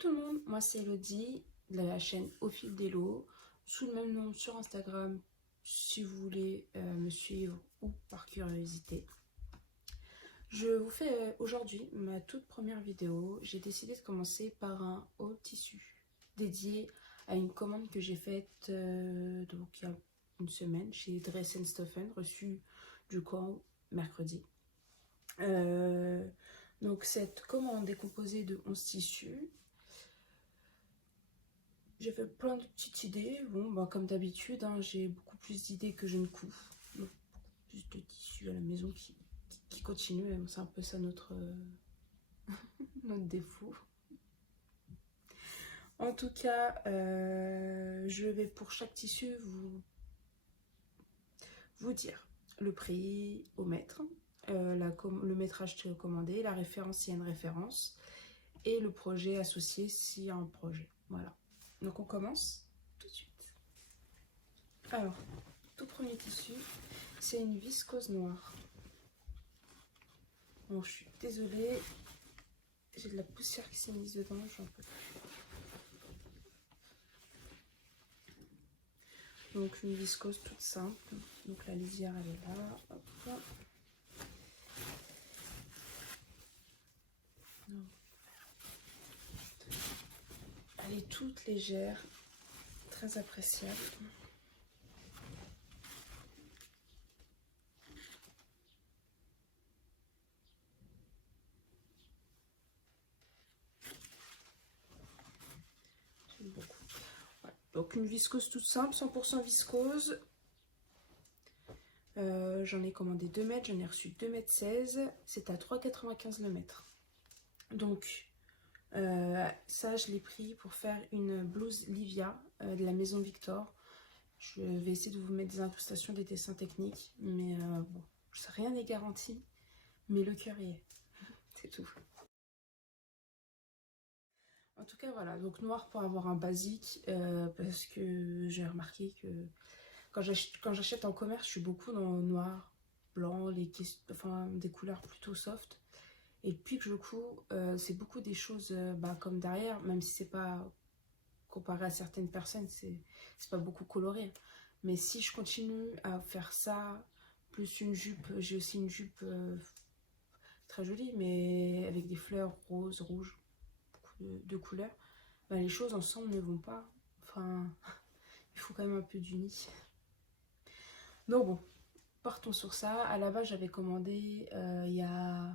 tout le monde, moi c'est Elodie de la chaîne Au fil d'Elo, sous le même nom sur Instagram si vous voulez me suivre ou par curiosité. Je vous fais aujourd'hui ma toute première vidéo. J'ai décidé de commencer par un haut tissu dédié à une commande que j'ai faite donc il y a une semaine chez Dress & Stephen, reçue du coup mercredi. Donc cette commande est composée de 11 tissus. J'ai fait plein de petites idées. Bon, bah, comme d'habitude, hein, j'ai beaucoup plus d'idées que je ne couds. Donc, beaucoup plus de tissus à la maison qui continuent. C'est un peu ça notre défaut. En tout cas, je vais pour chaque tissu vous dire le prix au mètre, le métrage commandé, la référence s'il y a une référence et le projet associé s'il y a un projet. Voilà. Donc on commence tout de suite. Alors, tout premier tissu, c'est une viscose noire. Bon, je suis désolée, j'ai de la poussière qui s'est mise dedans, j'en peux plus. Donc une viscose toute simple. Donc la lisière elle est là. Hop. Elle est toute légère, très appréciable. J'aime beaucoup. Ouais. Donc une viscose toute simple, 100% viscose. J'en ai commandé 2 mètres, j'en ai reçu 2,16 m. C'est à 3,95 le mètre. Donc ça je l'ai pris pour faire une blouse Livia de la maison Victor. Je vais essayer de vous mettre des incrustations, des dessins techniques, mais bon, rien n'est garanti, mais le cœur y est, c'est tout. En tout cas voilà, donc noir pour avoir un basique, parce que j'ai remarqué que quand j'achète en commerce, je suis beaucoup dans le noir, blanc, des couleurs plutôt soft. Et puis que je couds, c'est beaucoup des choses comme derrière, même si c'est pas comparé à certaines personnes, c'est pas beaucoup coloré. Mais si je continue à faire ça, plus une jupe, j'ai aussi une jupe très jolie, mais avec des fleurs roses, rouges, beaucoup de couleurs, bah, les choses ensemble ne vont pas. Enfin, il faut quand même un peu d'uni. Donc bon, partons sur ça. À la base, j'avais commandé il y a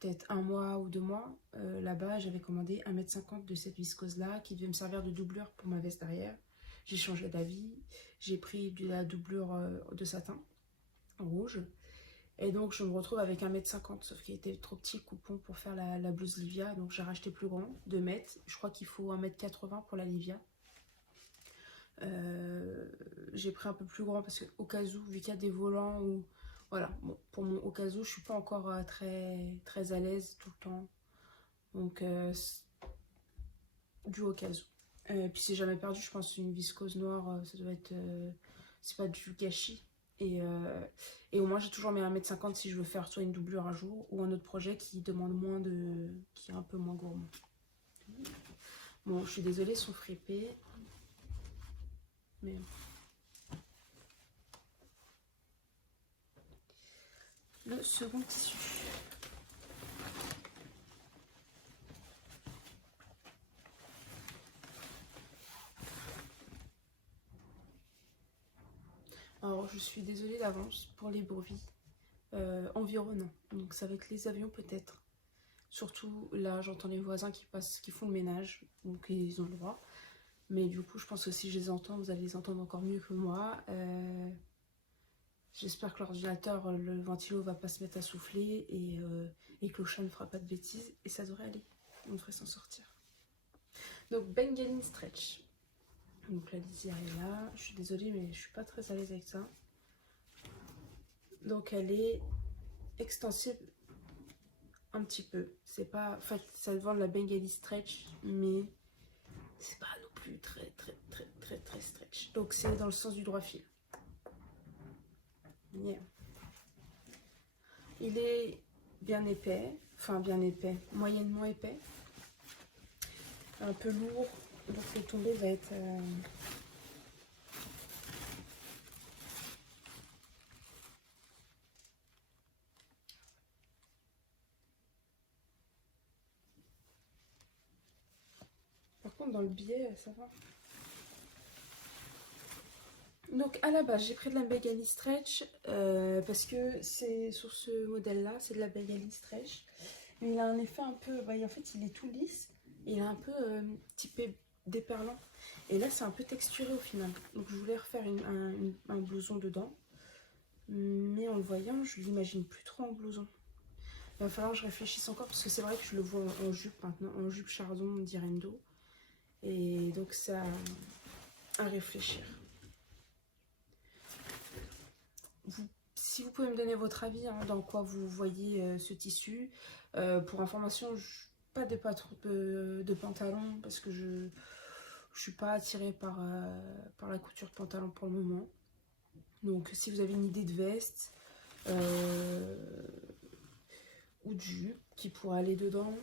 peut-être 1 mois ou 2 mois. Là-bas, j'avais commandé 1,50 m de cette viscose-là qui devait me servir de doublure pour ma veste derrière. J'ai changé d'avis. J'ai pris de la doublure de satin rouge. Et donc, je me retrouve avec 1,50 m, sauf qu'il était trop petit le coupon pour faire la blouse Livia. Donc, j'ai racheté plus grand, 2 mètres. Je crois qu'il faut 1,80 m pour la Livia. J'ai pris un peu plus grand parce qu'au cas où, vu qu'il y a des volants ou voilà, bon, pour mon au cas où, je suis pas encore très à l'aise tout le temps, donc du au cas où. Puis c'est jamais perdu, je pense une viscose noire, ça doit être, c'est pas du gâchis. Et au moins j'ai toujours mes 1,50 m si je veux faire soit une doublure un jour ou un autre projet qui demande moins qui est un peu moins gourmand. Bon, je suis désolée, ils sont fripés. Mais le second tissu. Alors je suis désolée d'avance pour les bruits environnants. Donc ça va être les avions peut-être. Surtout là j'entends les voisins qui passent, qui font le ménage, donc ils ont le droit. Mais du coup je pense que si je les entends, vous allez les entendre encore mieux que moi. J'espère que l'ordinateur, le ventilo va pas se mettre à souffler et que le chat ne fera pas de bêtises. Et ça devrait aller, on devrait s'en sortir. Donc Bengaline Stretch. Donc la lisière est là. Je suis désolée mais je suis pas très à l'aise avec ça. Donc elle est extensible un petit peu. C'est pas, en fait ça vend de la Bengali Stretch, mais c'est pas non plus très stretch. Donc c'est dans le sens du droit fil. Yeah. Il est bien épais, enfin bien épais, moyennement épais. un peu lourd, donc le tombé va être... Par contre, dans le biais, ça va. Donc à la base, j'ai pris de la Bengali Stretch parce que c'est sur ce modèle-là, c'est de la Bengali Stretch. Mais il a un effet un peu, bah, en fait, il est tout lisse. Et il est un peu typé déperlant. Et là, c'est un peu texturé au final. Donc je voulais refaire un blouson dedans. Mais en le voyant, je l'imagine plus trop en blouson. Il va falloir que je réfléchisse encore parce que c'est vrai que je le vois en jupe maintenant, en jupe chardon d'Irendo. Et donc ça à réfléchir. Si vous pouvez me donner votre avis hein, dans quoi vous voyez ce tissu. Pour information, pas de patron de pantalon parce que je suis pas attirée par la couture de pantalon pour le moment. Donc si vous avez une idée de veste ou de jupe qui pourrait aller dedans,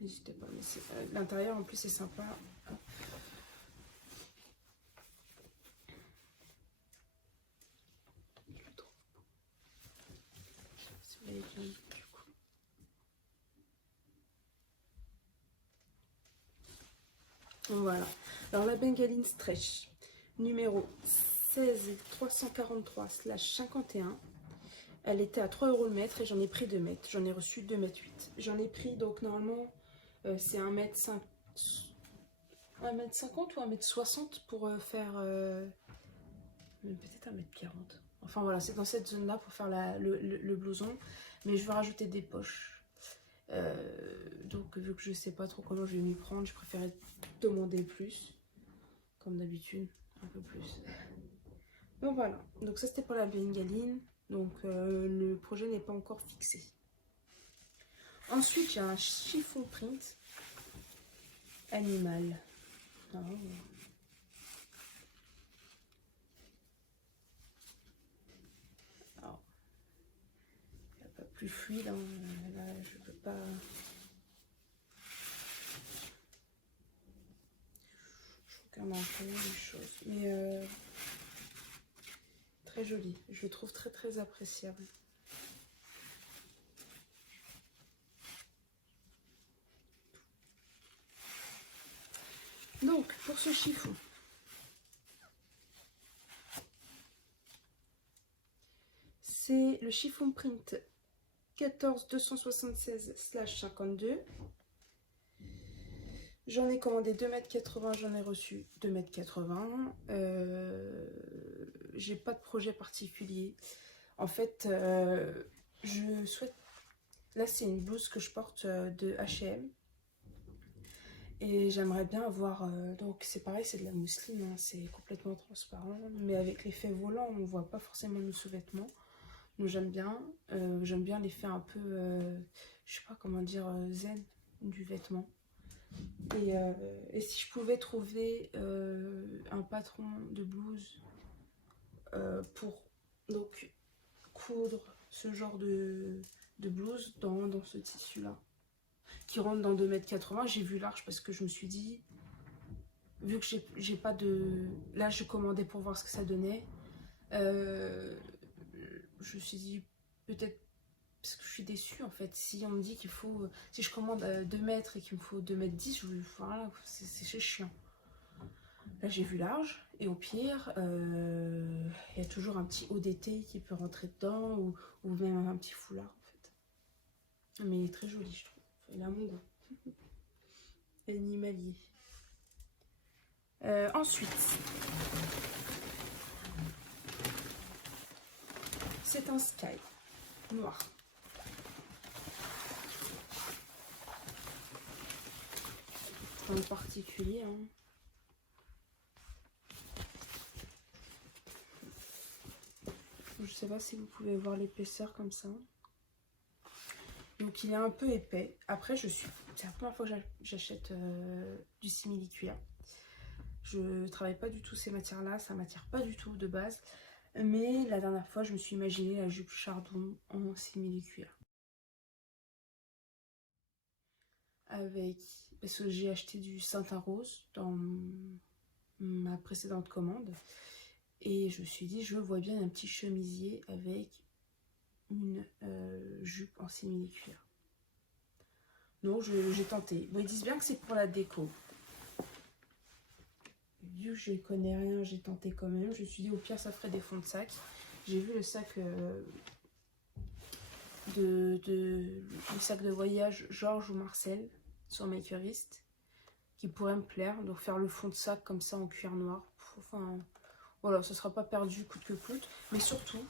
n'hésitez pas. L'intérieur en plus c'est sympa. Voilà. Alors la Bengaline Stretch numéro 16343/51. Elle était à 3 € le mètre et j'en ai pris 2 mètres. J'en ai reçu 2,8 m. J'en ai pris donc normalement c'est 1,50 m ou 1,60 m pour faire peut-être 1,40 m. Enfin voilà, c'est dans cette zone là pour faire le blouson. Mais je vais rajouter des poches. Donc vu que je sais pas trop comment je vais m'y prendre, je préférais demander plus. Comme d'habitude, un peu plus. Donc voilà, donc ça c'était pour la bengaline. Donc le projet n'est pas encore fixé. Ensuite, il y a un chiffon print animal. Oh. Alors, il n'y a pas plus fluide. Hein. Là, je peux pas. Je regarde un peu les choses. Mais très joli. Je le trouve très très appréciable. Donc, pour ce chiffon, c'est le chiffon print 14276/52. J'en ai commandé 2,80 m, j'en ai reçu 2,80 m. J'ai pas de projet particulier. En fait, je souhaite... Là, c'est une blouse que je porte de H&M. Et j'aimerais bien avoir... donc, c'est pareil, c'est de la mousseline, hein, c'est complètement transparent. Mais avec l'effet volant, on ne voit pas forcément nos sous-vêtements. Donc, j'aime bien. J'aime bien l'effet un peu... je sais pas comment dire, zen du vêtement. Et si je pouvais trouver un patron de blouse pour donc coudre ce genre de blouse dans ce tissu là qui rentre dans 2,80 m. J'ai vu large parce que je me suis dit, vu que j'ai pas de... Là je commandais pour voir ce que ça donnait. Je me suis dit peut-être, parce que je suis déçue en fait, si on me dit qu'il faut, si je commande 2 mètres et qu'il me faut 2,10 m, voilà, c'est chiant. Là j'ai vu large, et au pire, il y a toujours un petit haut d'été qui peut rentrer dedans, ou même un petit foulard en fait. Mais il est très joli je trouve, il a mon goût. Animalier. Ensuite, c'est un sky noir. En particulier, hein. Je sais pas si vous pouvez voir l'épaisseur comme ça. Donc il est un peu épais. Après c'est la première fois que j'achète du simili-cuir. Je travaille pas du tout ces matières là, ça m'attire pas du tout de base. Mais la dernière fois je me suis imaginé la jupe chardon en simili-cuir. avec... Parce que j'ai acheté du satin rose dans ma précédente commande. Et je me suis dit, je vois bien un petit chemisier avec une jupe en simili-cuir. Donc j'ai tenté. Bon, ils disent bien que c'est pour la déco. Vu que je connais rien, j'ai tenté quand même. Je me suis dit, au pire, ça ferait des fonds de sac. J'ai vu le sac le sac de voyage Georges ou Marcel sur Makerist qui pourrait me plaire. Donc faire le fond de sac comme ça en cuir noir. Enfin, voilà, ce sera pas perdu coûte que coûte. Mais surtout,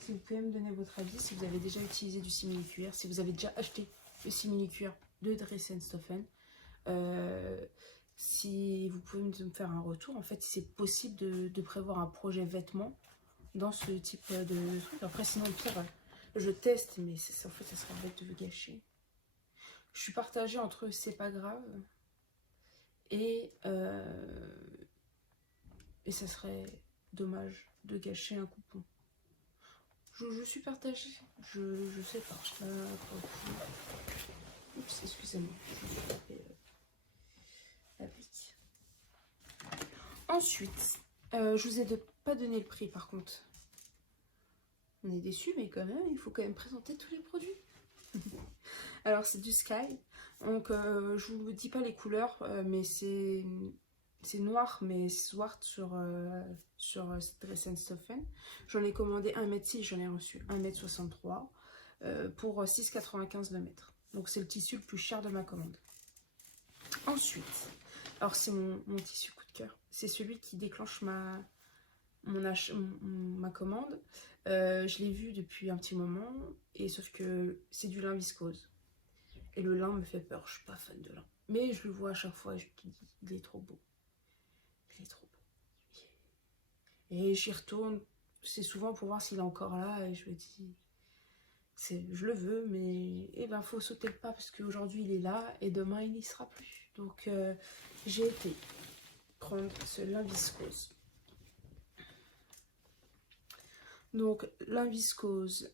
si vous pouvez me donner votre avis, si vous avez déjà utilisé du simili-cuir, si vous avez déjà acheté le simili-cuir de Dress & Stophen, si vous pouvez me faire un retour, en fait, si c'est possible de prévoir un projet vêtements dans ce type de truc. Après, sinon, le pire, je teste, mais en fait, ça serait bête de le gâcher. Je suis partagée entre c'est pas grave et ça serait dommage de gâcher un coupon. Je suis partagée, je sais pas. Oups, excusez-moi. La pique. Ensuite, je vous ai pas donné le prix par contre. On est déçus, mais quand même, il faut quand même présenter tous les produits. Alors, c'est du Sky. Donc, je vous dis pas les couleurs, mais c'est noir, mais swart sur Dress & Stophen. J'en ai commandé 1,6 m, j'en ai reçu 1,63 m pour 6,95 le mètre. Donc, c'est le tissu le plus cher de ma commande. Ensuite, alors c'est mon tissu coup de cœur. C'est celui qui déclenche ma commande. Je l'ai vu depuis un petit moment, et sauf que c'est du lin viscose. Et le lin me fait peur, je suis pas fan de lin. Mais je le vois à chaque fois et je me dis, il est trop beau. Il est trop beau. Et j'y retourne, c'est souvent pour voir s'il est encore là, et je me dis, je le veux, mais faut sauter le pas parce qu'aujourd'hui il est là et demain il n'y sera plus. Donc j'ai été prendre ce lin viscose. Donc lin viscose,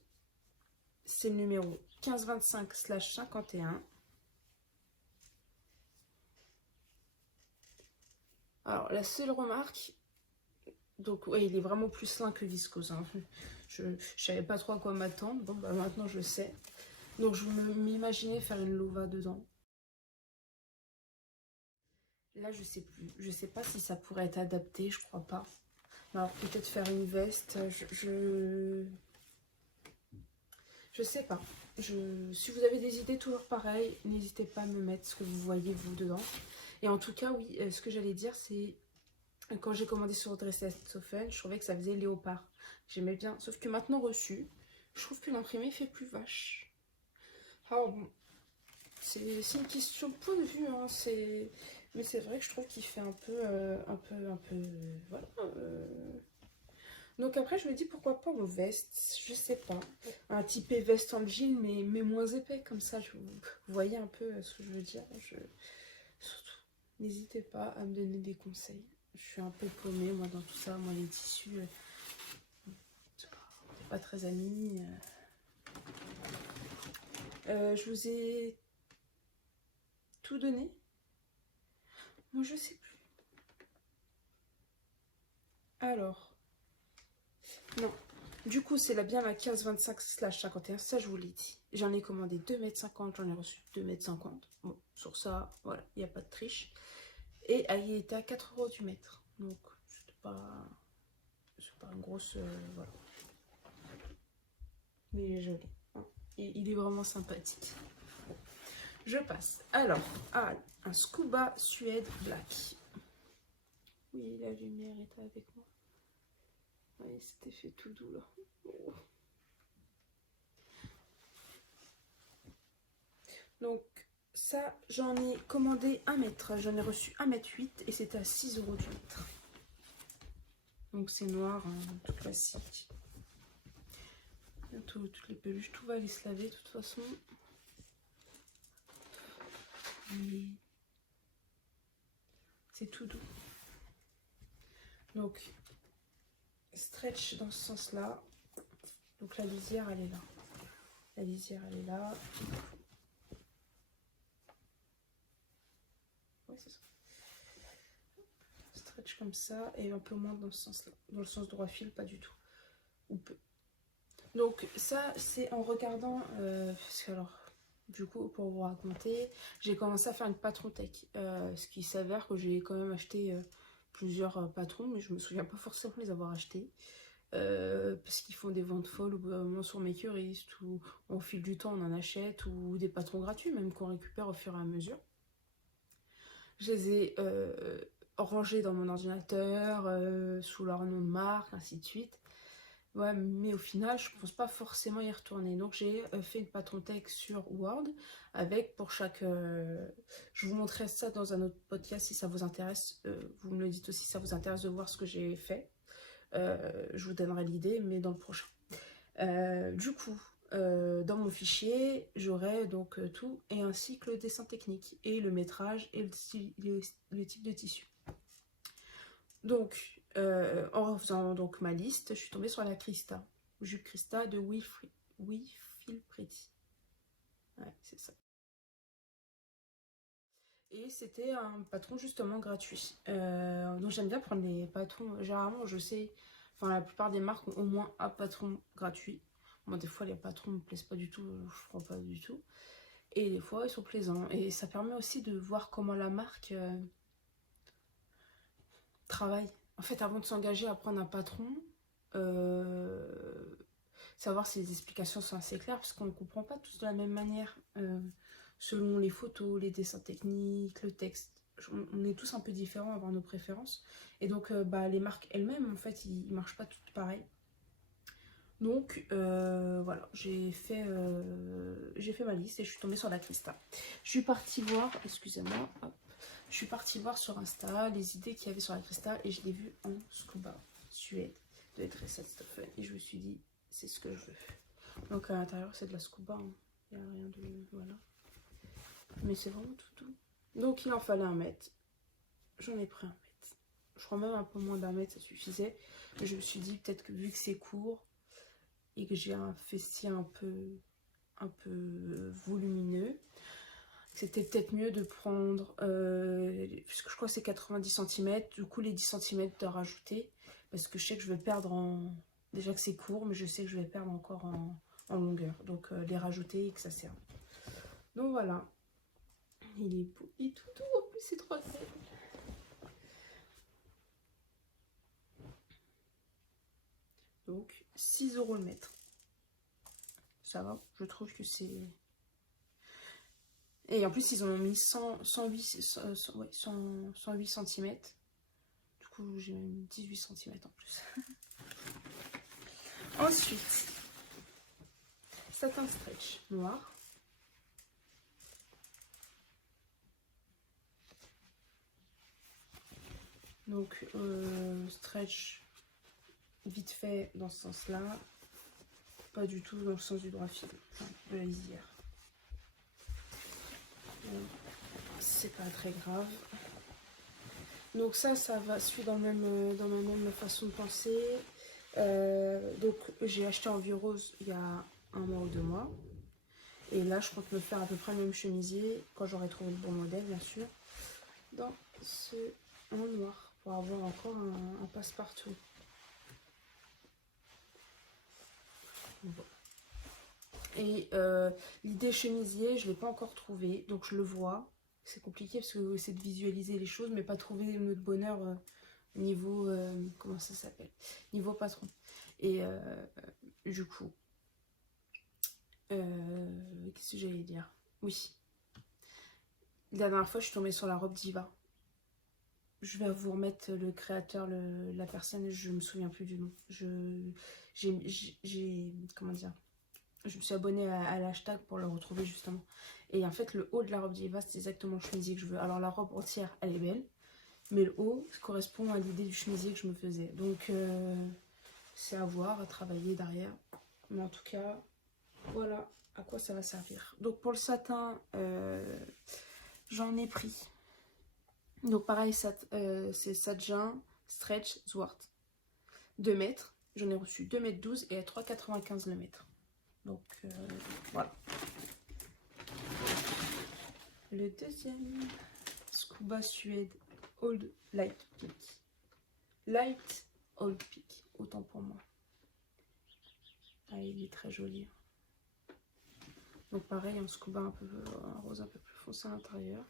c'est le numéro 1525/51. Alors la seule remarque, donc ouais, il est vraiment plus lin que viscose, hein. Je savais pas trop à quoi m'attendre. Bon, bah maintenant je sais. Donc je m'imaginais faire une lova dedans. Là je sais plus. Je sais pas si ça pourrait être adapté, je crois pas. Alors peut-être faire une veste. Je sais pas. Si vous avez des idées toujours pareilles, n'hésitez pas à me mettre ce que vous voyez vous dedans. Et en tout cas, oui, ce que j'allais dire, c'est quand j'ai commandé sur Dress & Stophen, je trouvais que ça faisait léopard. J'aimais bien. Sauf que maintenant reçu, je trouve que l'imprimé fait plus vache. Alors bon, c'est une question de point de vue, hein. Mais c'est vrai que je trouve qu'il fait un peu, voilà. Donc après, je me dis pourquoi pas en veste, je sais pas. Un type veste en jean, mais moins épais, comme ça, vous voyez un peu ce que je veux dire. Surtout, n'hésitez pas à me donner des conseils. Je suis un peu paumée, moi, dans tout ça. Moi, les tissus, c'est pas très amis. Je vous ai tout donné. Moi, je sais plus. Alors, non. Du coup, c'est bien la 1525/51. Ça, je vous l'ai dit. J'en ai commandé 2,50 m. J'en ai reçu 2,50 m. Bon, sur ça, voilà, il n'y a pas de triche. Et il était à 4 € du mètre. Donc, c'est pas une grosse... voilà. Mais il est joli. Hein. Et il est vraiment sympathique. Bon. Je passe. Alors, à un Scuba Suède Black. Oui, la lumière était avec moi. Oui, c'était fait tout doux là. Oh. Donc ça, j'en ai commandé 1 mètre. J'en ai reçu 1,8 m et c'était à 6 € du mètre. Donc c'est noir, hein, tout classique. Toutes les peluches, tout va aller se laver de toute façon. C'est tout doux. Donc stretch dans ce sens-là. Donc la lisière, elle est là. La lisière, elle est là. stretch comme ça et un peu moins dans ce sens-là. Dans le sens droit fil, pas du tout. Ou peu. Donc ça, c'est en regardant... parce que alors, du coup, pour vous raconter, j'ai commencé à faire une patron tech. Ce qui s'avère que j'ai quand même acheté plusieurs patrons, mais je me souviens pas forcément les avoir achetés. Parce qu'ils font des ventes folles sur Makerist, ou au fil du temps on en achète, ou des patrons gratuits même qu'on récupère au fur et à mesure. Je les ai rangés dans mon ordinateur, sous leur nom de marque, ainsi de suite. Ouais, mais au final, je pense pas forcément y retourner. Donc j'ai fait une patron tech sur Word, avec pour chaque... je vous montrerai ça dans un autre podcast si ça vous intéresse. Vous me le dites aussi si ça vous intéresse de voir ce que j'ai fait. Je vous donnerai l'idée, mais dans le prochain. Du coup, dans mon fichier, j'aurai donc tout et ainsi que le dessin technique et le métrage et le type de tissu. Donc, en faisant donc ma liste, je suis tombée sur la Christa, jupe Christa de We Feel Pretty. Ouais, c'est ça. Et c'était un patron justement gratuit. Donc j'aime bien prendre les patrons. Généralement, je sais, enfin la plupart des marques ont au moins un patron gratuit. Moi, des fois, les patrons me plaisent pas du tout, je prends pas du tout. Et des fois, ils sont plaisants. Et ça permet aussi de voir comment la marque travaille. En fait, avant de s'engager à prendre un patron, euh, savoir si les explications sont assez claires, parce qu'on ne comprend pas tous de la même manière. Selon les photos, les dessins techniques, le texte. On est tous un peu différents, avoir nos préférences. Et donc, les marques elles-mêmes, en fait, ils ne marchent pas toutes pareilles. Donc, voilà, j'ai fait ma liste et je suis tombée sur la Christa. Je suis partie voir, excusez-moi, hop, je suis partie voir sur Insta les idées qu'il y avait sur la Christa et je l'ai vue en scuba, Suède, de Dressed Stoffen. Et je me suis dit, c'est ce que je veux. Donc, à l'intérieur, c'est de la scuba, hein. Il n'y a rien de... Voilà. Mais c'est vraiment tout. Donc il en fallait 1 mètre. J'en ai pris 1 mètre. Je crois même un peu moins d'1 mètre, ça suffisait. Mais je me suis dit peut-être que vu que c'est court et que j'ai un fessier un peu volumineux, c'était peut-être mieux de prendre, puisque je crois que c'est 90 cm, du coup les 10 cm de rajouter, parce que je sais que je vais perdre en... Déjà que c'est court, mais je sais que je vais perdre encore en longueur. Donc les rajouter et que ça serve. Donc voilà. Il est beau. Il est tout doux en plus, c'est 3 sels. Donc 6 € le mètre. Ça va, je trouve que c'est... Et en plus, ils ont mis 108 cm. Du coup, j'ai mis 18 cm en plus. Ensuite, satin stretch noir. Donc, stretch vite fait dans ce sens-là. Pas du tout dans le sens du droit fil, enfin, de la lisière. C'est pas très grave. Donc ça va suit dans la même façon de penser. Donc j'ai acheté en vieux rose il y a 1 mois ou 2 mois. Et là je compte me faire à peu près le même chemisier quand j'aurai trouvé le bon modèle bien sûr. Dans ce en noir pour avoir encore un passe-partout. Bon. Et l'idée chemisier je ne l'ai pas encore trouvé donc je le vois. C'est compliqué parce que c'est de visualiser les choses mais pas trouver notre bonheur niveau comment ça s'appelle, niveau patron. Et du coup qu'est-ce que j'allais dire, oui, la dernière fois je suis tombée sur la robe Diva. Je vais vous remettre le créateur, la personne, je me souviens plus du nom. Comment dire, je me suis abonnée à l'hashtag pour le retrouver justement. Et en fait le haut de la robe Diva c'est exactement le chemisier que je veux. Alors la robe entière elle est belle, mais le haut correspond à l'idée du chemisier que je me faisais. Donc c'est à voir, à travailler derrière. Mais en tout cas, voilà à quoi ça va servir. Donc pour le satin, j'en ai pris. Donc pareil, c'est Satin Stretch Zwart. 2 mètres. J'en ai reçu 2,12 m et à 3,95 le mètre. Donc voilà. Le deuxième, Scuba Suède Old Light Pink. Light Old Peak, autant pour moi. Ah, il est très joli. Donc pareil, un scuba un peu, un rose un peu plus foncé à l'intérieur.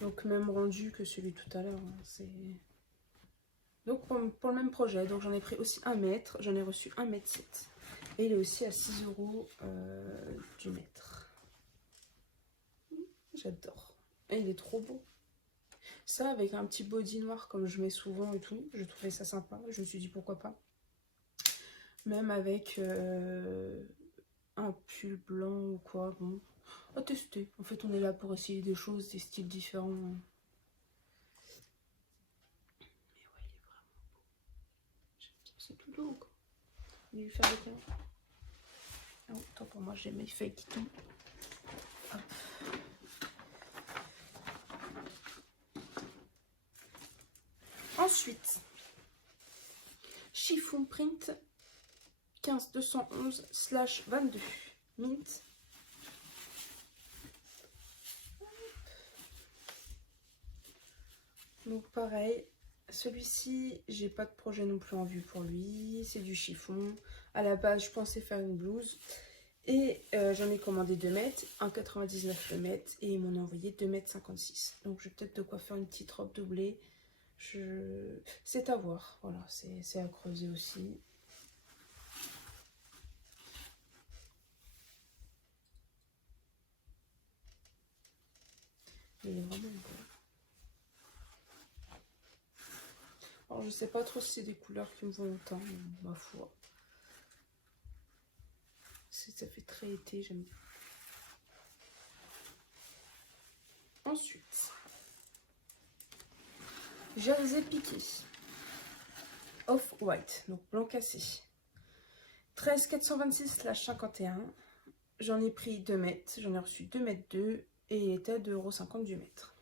Donc même rendu que celui tout à l'heure. Hein, c'est... Donc pour le même projet, donc j'en ai pris aussi 1 mètre, j'en ai reçu 1,7 m. Et il est aussi à 6 € du mètre. J'adore. Et il est trop beau. Ça avec un petit body noir comme je mets souvent et tout, je trouvais ça sympa. Je me suis dit pourquoi pas. Même avec un pull blanc ou quoi, bon, à tester. En fait, on est là pour essayer des choses, des styles différents. Mais ouais, il est vraiment beau. C'est tout doux, quoi. Il lui faire des couleurs. Oh, tant pour moi, j'ai mes feuilles qui tombent. Hop. Ensuite, chiffon print 15211/22 mint. Donc pareil, celui-ci, j'ai pas de projet non plus en vue pour lui, c'est du chiffon. À la base, je pensais faire une blouse et j'en ai commandé 2 mètres, 1,99 le mètre et ils m'en ont envoyé 2,56 m. Donc j'ai peut-être de quoi faire une petite robe doublée. C'est à voir, voilà, c'est à creuser aussi. Il est vraiment beau. Alors je sais pas trop si c'est des couleurs qui me vont autant, ma foi. Ça fait très été, j'aime bien. Ensuite, jersey piqué. Off-white, donc blanc cassé. 13,426/51. J'en ai pris 2 mètres, j'en ai reçu 2,2 m et il était à 2,50 € du mètre.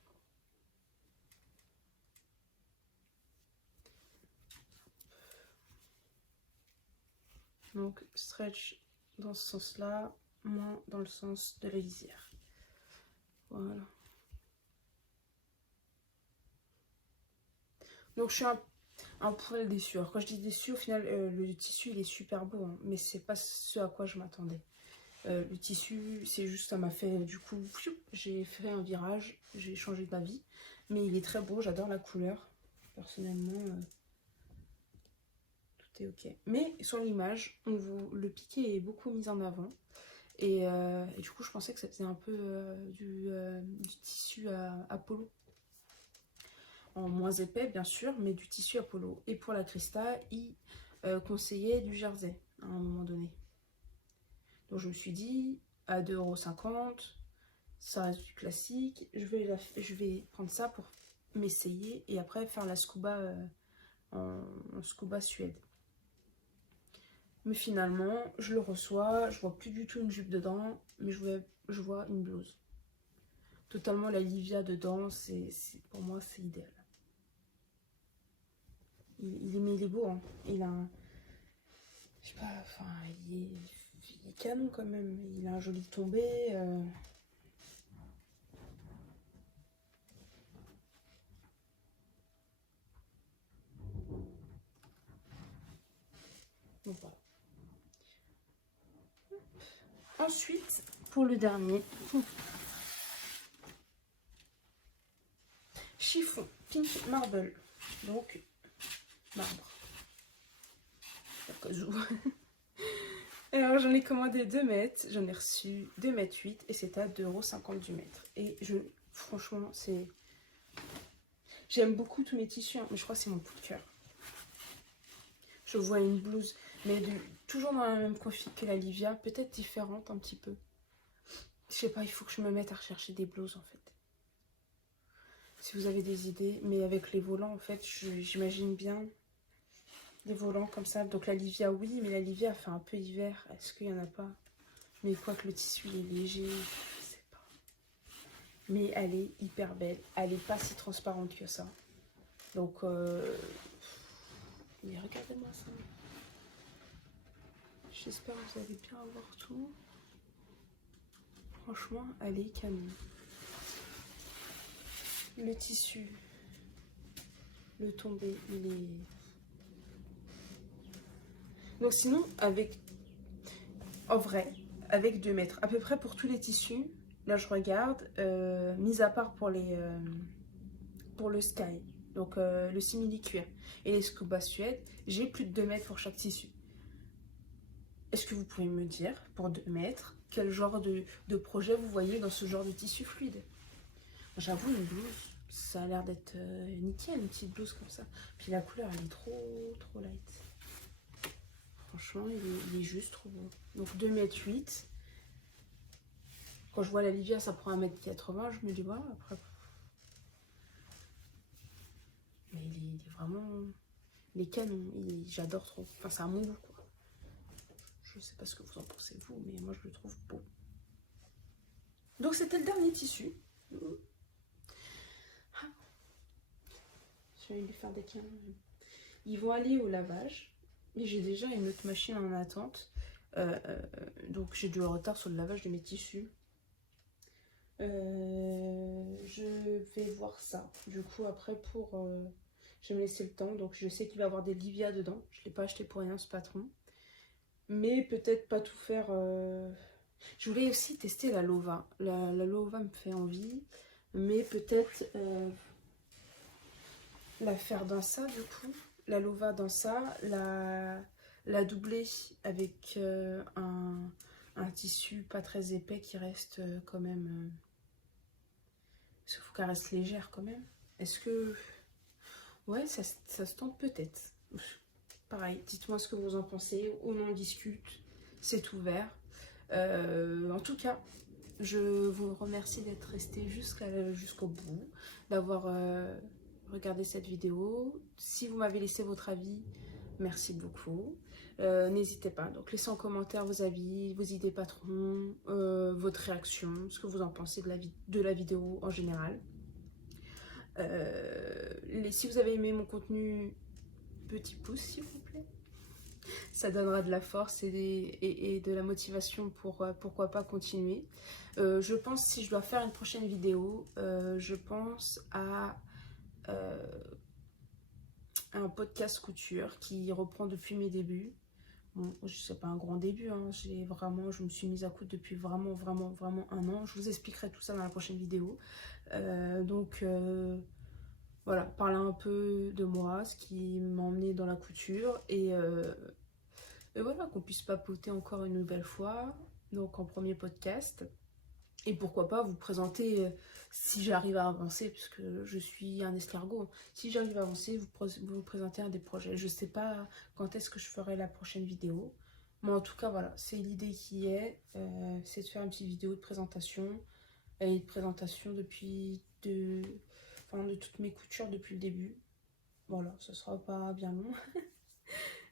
Donc stretch dans ce sens-là, moins dans le sens de la lisière. Voilà. Donc je suis un poil déçue. Alors quand je dis déçue, au final, le tissu il est super beau, hein, mais c'est pas ce à quoi je m'attendais. Le tissu, c'est juste, ça m'a fait, du coup, j'ai fait un virage, j'ai changé d'avis. Mais il est très beau, j'adore la couleur. Personnellement, tout est ok. Mais sur l'image, le piqué est beaucoup mis en avant. Et du coup, je pensais que ça faisait un peu du tissu à polo. En moins épais, bien sûr, mais du tissu à polo. Et pour la Christa, il conseillait du jersey à un moment donné. Donc je me suis dit, à 2,50 €, ça reste du classique. Je vais prendre ça pour m'essayer et après faire la scuba en scuba suède. Mais finalement, je le reçois, je vois plus du tout une jupe dedans, mais je vois une blouse. Totalement la Livia dedans, pour moi c'est idéal. Mais il est beau, hein. Il a un... Je sais pas, enfin, il est canon quand même. Il a un joli tombé. Donc voilà. Ensuite, pour le dernier, chiffon Pink Marble. Donc, marbre. Alors j'en ai commandé 2 mètres, j'en ai reçu 2,8 m et c'est à 2,50 € du mètre. Et franchement, j'aime beaucoup tous mes tissus, hein, mais je crois que c'est mon coup de cœur. Je vois une blouse, mais toujours dans la même config que la Livia, peut-être différente un petit peu. Je sais pas, il faut que je me mette à rechercher des blouses en fait. Si vous avez des idées, mais avec les volants en fait, j'imagine bien des volants comme ça. Donc la Livia, oui, mais la Livia fait un peu hiver. Est-ce qu'il y en a pas? Mais quoi que le tissu il est léger, je sais pas. Mais elle est hyper belle. Elle est pas si transparente que ça. Donc, mais regardez-moi ça. J'espère que vous allez bien avoir tout. Franchement, elle est canon. Le tissu, le tombé, il est... Donc sinon, avec... En vrai, avec 2 mètres, à peu près pour tous les tissus, là je regarde, mis à part pour le sky, donc le simili cuir et les scuba suède, j'ai plus de 2 mètres pour chaque tissu. Est-ce que vous pouvez me dire, pour 2 mètres, quel genre de projet vous voyez dans ce genre de tissu fluide? J'avoue, une blouse, ça a l'air d'être nickel, une petite blouse comme ça. Puis la couleur, elle est trop light. Franchement, il est juste trop beau. Donc 2,8 m. Quand je vois la Livia, ça prend 1,80 m, je me dis, voilà, après... Mais il est vraiment... Les canons, j'adore trop. Enfin, c'est à mon goût, quoi. Je sais pas ce que vous en pensez, vous, mais moi, je le trouve beau. Donc, c'était le dernier tissu. Ah. Je vais lui faire des canons. Ils vont aller au lavage. Et j'ai déjà une autre machine en attente. Donc, j'ai du retard sur le lavage de mes tissus. Je vais voir ça. Du coup, après, je vais me laisser le temps. Donc, je sais qu'il va y avoir des Livia dedans. Je ne l'ai pas acheté pour rien, ce patron. Mais peut-être pas tout faire. Je voulais aussi tester la Lova. La Lova me fait envie. Mais peut-être la faire dans ça, du coup. La Lova dans ça. La doubler avec un tissu pas très épais qui reste quand même... Parce qu'il faut qu'elle reste légère quand même. Est-ce que... Ouais, ça se tente peut-être. Pareil, dites-moi ce que vous en pensez. On en discute. C'est ouvert. En tout cas, je vous remercie d'être resté jusqu'au bout. D'avoir regardé cette vidéo. Si vous m'avez laissé votre avis, merci beaucoup. N'hésitez pas. Donc, laissez en commentaire vos avis, vos idées patrons, votre réaction, ce que vous en pensez de la vidéo en général. Si vous avez aimé mon contenu, petit pouce s'il vous plaît. Ça donnera de la force et de la motivation pour pourquoi pas continuer. Je pense, si je dois faire une prochaine vidéo, je pense à un podcast couture qui reprend depuis mes débuts. Bon, c'est pas un grand début, hein. Je me suis mise à coudre depuis vraiment 1 an. Je vous expliquerai tout ça dans la prochaine vidéo. Voilà, parler un peu de moi, ce qui m'a emmené dans la couture et voilà, qu'on puisse papoter encore une nouvelle fois, donc en premier podcast. Et pourquoi pas vous présenter, si j'arrive à avancer, puisque je suis un escargot, si j'arrive à avancer, vous présenter un des projets. Je sais pas quand est-ce que je ferai la prochaine vidéo, mais en tout cas voilà, c'est l'idée qui est, c'est de faire une petite vidéo de présentation, et de présentation de toutes mes coutures depuis le début. Voilà, ce sera pas bien long.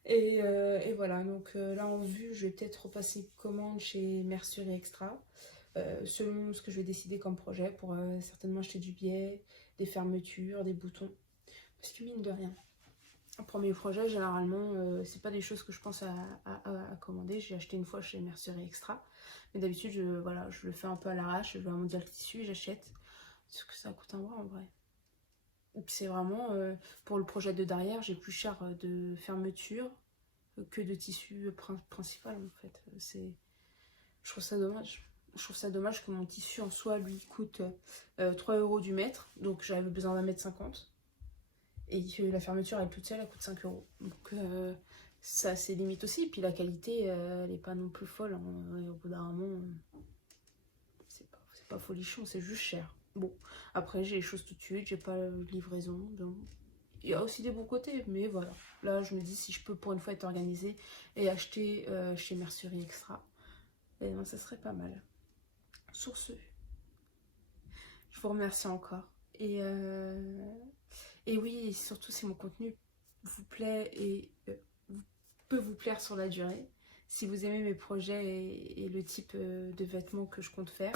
Et voilà, donc là en vue, je vais peut-être repasser commande chez Mercerie Extra. Selon ce que je vais décider comme projet, pour certainement acheter du biais, des fermetures, des boutons. Parce que mine de rien, un premier projet, généralement, c'est pas des choses que je pense à commander. J'ai acheté une fois chez Mercerie Extra. Mais d'habitude, voilà, je le fais un peu à l'arrache. Je vais à Mondial Tissu, j'achète. Parce que ça coûte un bras en vrai. Et puis c'est vraiment, pour le projet de derrière, j'ai plus cher de fermeture que de tissu principal en fait. Je trouve ça dommage. Je trouve ça dommage que mon tissu en soi lui coûte 3 € du mètre, donc j'avais besoin d'1,50 m. Et que la fermeture elle toute seule elle coûte 5 €. Donc ça c'est limite aussi. Puis la qualité elle est pas non plus folle, hein. Au bout d'un moment, c'est pas folichon, c'est juste cher. Bon, après j'ai les choses tout de suite, j'ai pas de livraison, donc il y a aussi des bons côtés, mais voilà. Là je me dis si je peux pour une fois être organisée et acheter chez Mercerie Extra, eh ben, ça serait pas mal. Sur ce, je vous remercie encore. Et oui, surtout si mon contenu vous plaît et peut vous plaire sur la durée, si vous aimez mes projets et le type de vêtements que je compte faire,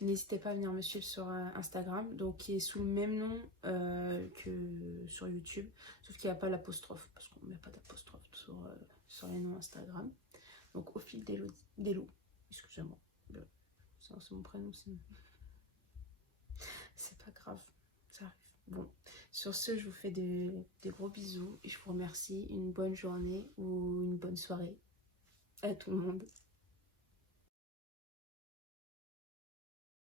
n'hésitez pas à venir me suivre sur Instagram, donc qui est sous le même nom que sur YouTube, sauf qu'il n'y a pas l'apostrophe, parce qu'on ne met pas d'apostrophe sur les noms Instagram. Donc au fil d'Elo, excusez-moi. C'est mon prénom, c'est pas grave, ça Bon, sur ce, je vous fais des gros bisous et je vous remercie. Une bonne journée ou une bonne soirée à tout le monde.